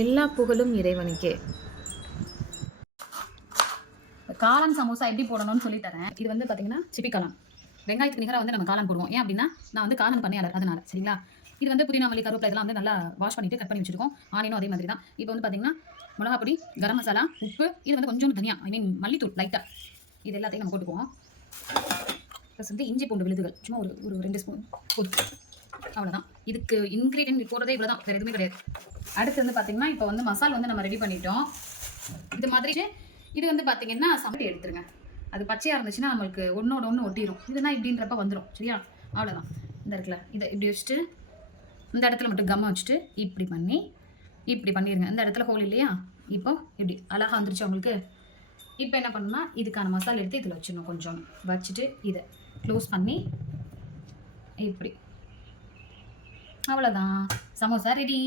எல்லா புகழும் இறைவனுக்கே. காளான் சமோசா எப்படி போடணும்னு சொல்லி தரேன். இது வந்து பார்த்தீங்கன்னா சிப்பி காளான். வெங்காயத்துக்கு நிகராக வந்து நம்ம காளான் போடுவோம். ஏன் அப்படின்னா நான் வந்து காளான் பண்ணையாளர் அதனால சரிங்களா. இது வந்து புதினா மல்லி கருவேப்பிலை இதெல்லாம் வந்து நல்லா வாஷ் பண்ணிட்டு கட் பண்ணி வச்சிருக்கோம். ஆனியனும் அதே மாதிரி தான். இப்போ வந்து பார்த்தீங்கன்னா மிளகா பொடி, கரம் மசாலா, உப்பு, இது வந்து கொஞ்சோண்டு தனியா மல்லித்தூள் லைட்டா இது எல்லாத்தையும் நம்ம போட்டுக்குவோம். ப்ளஸ் வந்து இஞ்சி பூண்டு விழுதுகள் சும்மா ஒரு 2 ஸ்பூன் போதும். அவ்வளோதான். இதுக்கு இன்க்ரீடியன்ட் போடுறதே இவ்வளோ தான், வேறு எதுவுமே கிடையாது. அடுத்து வந்து பார்த்தீங்கன்னா இப்போ வந்து மசாலா வந்து நம்ம ரெடி பண்ணிட்டோம். இது மாதிரி இது வந்து பார்த்தீங்கன்னா சமைட்டு எடுத்துருங்க. அது பச்சையாக இருந்துச்சுன்னா நம்மளுக்கு ஒன்றோட ஒன்று ஒட்டிடும். இதுனா இப்படின்றப்ப வந்துடும் சரியா. அவ்வளோதான். இந்த இருக்குல்ல இதை இப்படி வச்சுட்டு இந்த இடத்துல மட்டும் கம்மை வச்சுட்டு இப்படி பண்ணிடுங்க. இந்த இடத்துல ஹோல் இல்லையா, இப்போ இப்படி அழகாக வந்துருச்சு உங்களுக்கு. இப்போ என்ன பண்ணணும்னா இதுக்கான மசாலா எடுத்து இதில் வச்சிடணும். கொஞ்சம் வச்சுட்டு இதை க்ளோஸ் பண்ணி இப்படி அவ்வளோதான், சமோசா ரெடி.